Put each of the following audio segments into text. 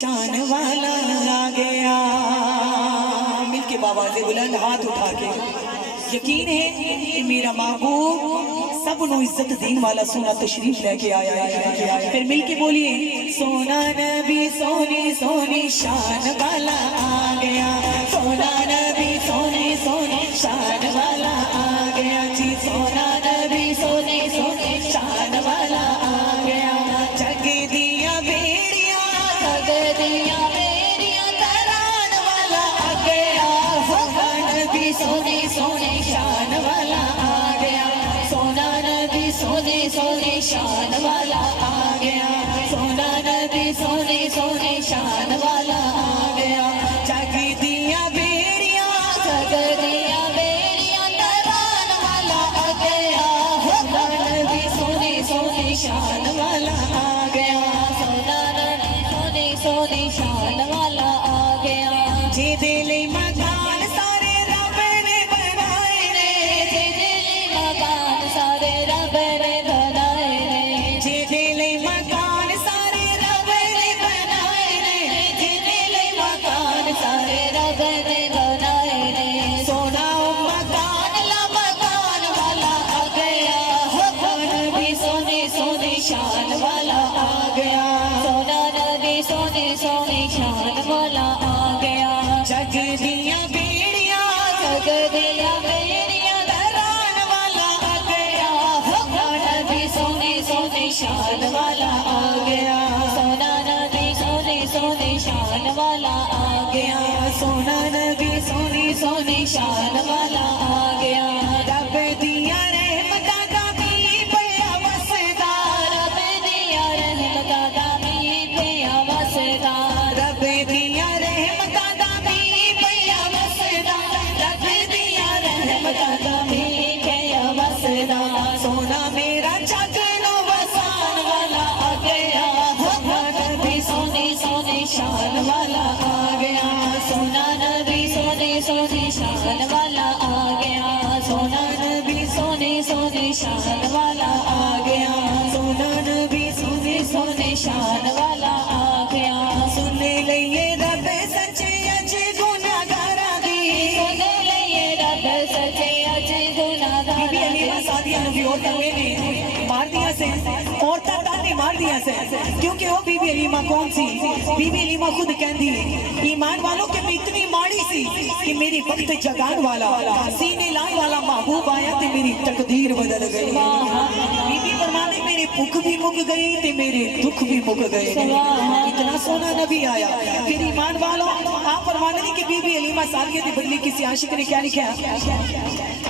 शान वाला आ गया। मिलके बाबा से बुलंद हाथ उठा के यकीन है कि मेरा महबूब सब नो इज्जत दीन वाला सोना तशरीफ लेके आया। फिर मिलके बोलिए सोना नबी सोनी सोनी शान वाला आ गया। सोना नबी सोनी सोनी शान वाला आ गया जी। सोना नबी सोनी सोनी शान वाला आ गया। जग दिया बेड़िया जग दिया बेड़िया तरान वाला आ गया। सोना नबी सोनी सोनी शान वाला आ गया। सोना नबी सोनी सोनी शान वाला आ गया। सोना नबी सोनी सोनी शान वाला आ गया। जग दिया बेड़िया जग दिया बेड़िया तरान वाला आ गया। सोना नबी सोनी सोनी शान वाला आ गया। सोना नबी सोनी सोनी शान वाला आ गया। जे दिल मकान सारे रब ने बनाए रे। जे दिल मकान सारे रब ने बनाए रे। जे दिल मकान सारे रब ने बनाए रे। जे दिल मकान सारे रब ने बनाए रे। सोना मकान ला मकान वाला आ गया। नबी सोनी सोनी शान वाला आ गया। सोना नबी सोनी सोनी शान वाला आ गया। जग दिया बेड़िया जग दिया बेड़िया तरान वाला आ गया। नबी सोनी सोनी शान वाला आ गया। सोना नबी सोनी सोनी शान वाला आ गया। सोना नबी सोनी सोनी शान वाला आ गया। रब दिया रहमता दा मी पिया वसदा। रब दिया रहमता दा मी पिया वसदा। रब दिया रहमता दा मी पिया वसदा। रब दिया रहमता दा मी पिया वसदा। सोना मेरा जग नो वसान वाला आ गया। नबी सोनी सोनी शान वाला आ गया। सोना नबी सोनी सोनी शान वाला आ गया। सोना नबी सोनी सोनी शान वाला आ गया। सोना नबी सोनी सोनी शान वाला आ गया। सुन लइए रब सच्चे अज गुनाहगारा दी। सुन लइए रब सच्चे अज गुनाहगारा। बीबी हलीमा सादिया नबी औरतां ने मार दिया से औरतां ताने मार दिया से क्योंकि वो बीबी हलीमा कौन सी? बीबी हलीमा खुद कहती है ईमान वालों के में इतनी माड़ी सी कि मेरी वक्त जगान वाला सीने लाने वाला महबूब आया तो मेरी तकदीर बदल गई। बीबी फरमाने मेरे भूख भी मुक गई ते मेरे दुख भी मुक गए। इतना सोना नबी आया। फिर ईमान वालों आप फरमाने कि बीबी हलीमा सादिया की बदली किसी आशिक ने क्या लिखा?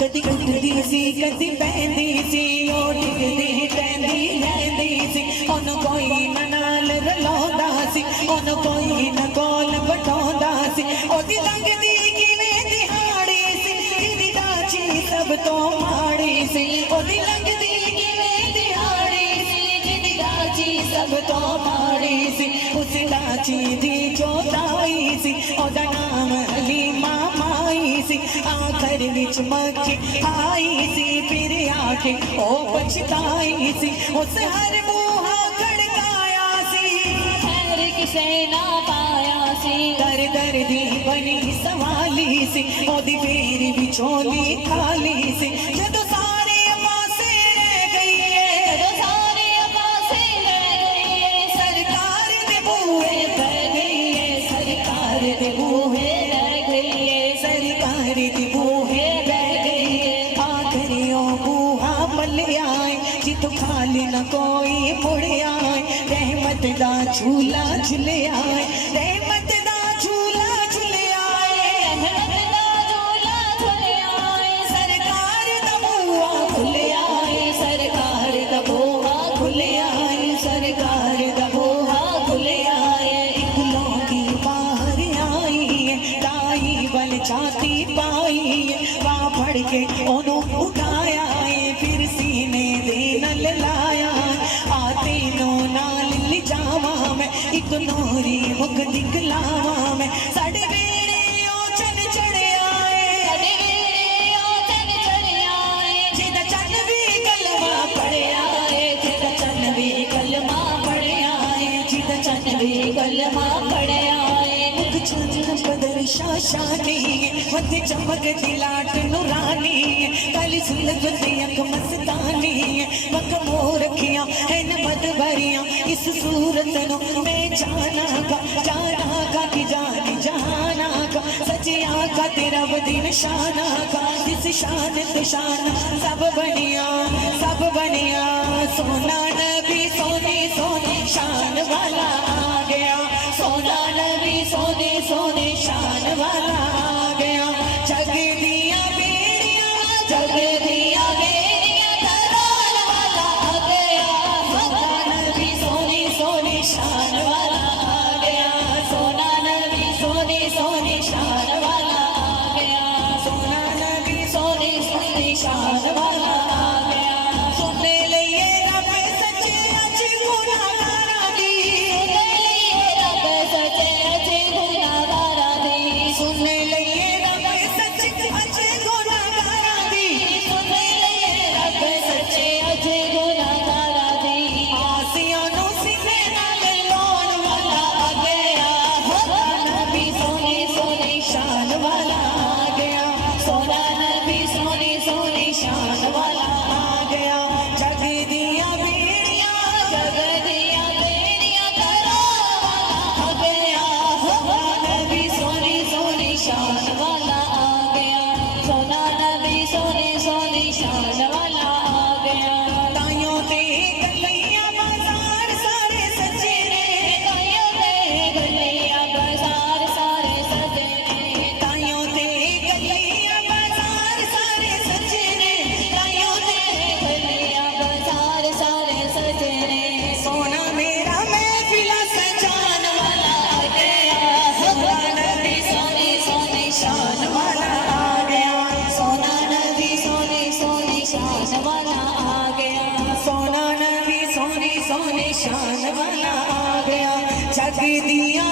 कदी उठदी सी कदी बहंदी सी ओ टिकदी टहंदी रहंदी सी। ओन कोई नाल रलाउंदा सी ओन कोई न कोल बठाउंदा सी। ओदी लंघदी किवें दिहाड़ी सी जिदी दाची सब तो माड़ी सी। ओदी लंघदी किवें दिहाड़ी सी जिदी दाची सब तो माड़ी सी। उस दाची दी चौथाई सी ओदा नाम हलीमा माई सी। आखिर विच मक्खी आई सी फिर आके ओ पछताई सी। उस हर मुहा खड़काया सी खैर किसे ना पाया सी। दर दर दी बनी सवाली सी ओदी फेर विचोली खाली सी। जदों सारे पासे रह गई है जदों सारे पासे रह गई है सरकार दे बूहे बह गई है। सरकार दे बूहे रह गई है। सरकार दे बूहे बह गई है। आखिर ओ बूहा मल आए जितों खाली न कोई मुड़ आए। रहमत दा झूला झूले आए। रहमत दा झूला झूले आए। रहमत दा झूला झूले आए। सरकार दा बूहा खुले आए। सरकार दा बूहा खुले आए। सरकार दा बूहा खुले आए। इकलों की बाहर आई है दाई बल छाती पाई है। वहाँ फड़ के ओनू उठाया है फिर सीने दे नल लाया। आते नो नाल लिजावा मैं एक नूरी मुख दिखलावा मैं। साडे वेड़े ओ चन चढ़े आए। साडे वेड़े ओ चन चढ़े आए। जेदा चन भी कलमा पढ़े आए। जेदा चन भी कलमा पढ़े आए। जेदा चन भी कलमा पढ़े बदर शाशानी मत चमक दिलाट नूरानी काली सुलभ दियक मस्तानी वक मोर रखियां है न मद भरियां इस सूरत नो मैं जाना का कि जानी जाना का सजिया का तेरा बदीन शाना का जिस शान ते शान सब बनिया सोना नबी सोने सोने शान वाला आ गया सोना नबी सोने सोने शान वाला आ गया जग दिया बेड़ियां दरार वाला आ गया सोना नबी सोने सोने शान वाला आ गया सोना नबी सोने सोने शान वाला आ गया सोना नबी सोने सोने शान वाला आ गया सुनने लिए रब सच्चे अज गुनाहगारा दी सुनने लिए रब सच्चे अज गुनाहगारा दी आसियां नु सीने नाल लाउण वाला आ गया सोना नबी सोने सोने शान वाला आ गया सोना नबी सोने सोने शान वाला आ गया जग दिया बेड़ियां दरार वाला आ गया सोना नबी सोने सोने शान वाला आ गया सोना नबी सोने सोने शान वाला आ गया ताइयों ते गलियां बाजार सारे सजे ने ताइयों ते गलियां बाजार सारे सजे ने ताइयों ते गलियां बाजार सारे सजे ने ताइयों ते गलियां बाजार सारे सजे ने सोना मेरा महफिला सजान वाला आ गया सोना नबी सोने सोने शान वाला आ गया सोना नबी सोने सोने शान वाला आ गया सोना नबी सोने सोने शान वाला आ गया जग दिया